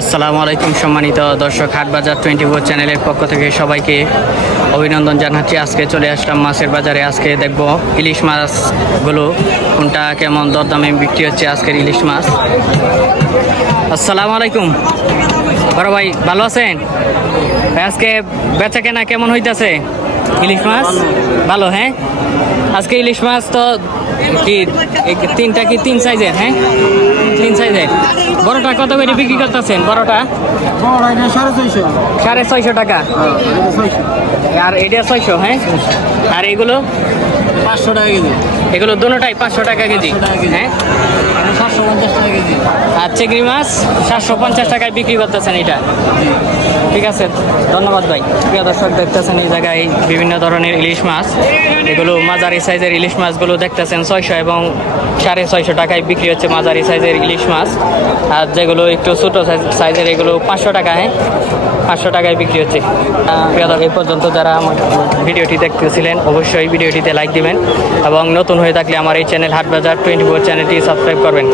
আসসালামু আলাইকুম সম্মানিত দর্শক হাটবাজার টোয়েন্টি ফোর চ্যানেলের পক্ষ থেকে সবাইকে অভিনন্দন জানাচ্ছি। আজকে চলে আসলাম মাছের বাজারে। আজকে দেখব ইলিশ মাছগুলো কোনটা কেমন দরদামে বিক্রি হচ্ছে আজকের ইলিশ মাছ। আসসালামু আলাইকুম। বড় ভাই, ভালো আছেন? আজকে বেচা কেনা কেমন হইতাছে? ইলিশ মাছ? ভালো হ্যাঁ? আজকে ইলিশ মাছ তো কি তিনটা কি তিন সাইজের হ্যাঁ? তিন সাইজের। বড়টা কত করে বিক্রি করতেছেন? বড়টা? সাড়ে ছয়শো টাকা। আর এটা ছয়শো হ্যাঁ? আর এগুলো? পাঁচশো টাকা কেজি। এগুলো দুটোটাই পাঁচশো টাকা কেজি 500 কেজি। হ্যাঁ? সাতশো পঞ্চাশ টাকা কেজি। আর চিংড়ি মাছ সাতশো পঞ্চাশ টাকায় বিক্রি করতেছেন এটা। ঠিক আছে ধন্যবাদ ভাই। প্রিয় দর্শক দেখতেছেন এই জায়গায় বিভিন্ন ধরনের ইলিশ মাছ। এগুলো মাঝারি সাইজের ইলিশ মাছগুলো দেখতেছেন ছয়শো এবং সাড়ে ছয়শো টাকায় বিক্রি হচ্ছে মাঝারি সাইজের ইলিশ মাছ। আর যেগুলো একটু ছোটো সাইজের এগুলো পাঁচশো টাকা হ্যাঁ পাঁচশো টাকায় বিক্রি হচ্ছে। এই পর্যন্ত যারা আমার ভিডিওটি দেখতেছিলেন অবশ্যই ভিডিওটিতে লাইক দিবেন এবং নতুন হয়ে থাকলে আমার এই চ্যানেল হাটবাজার টোয়েন্টি ফোর চ্যানেলটি সাবস্ক্রাইব করবেন।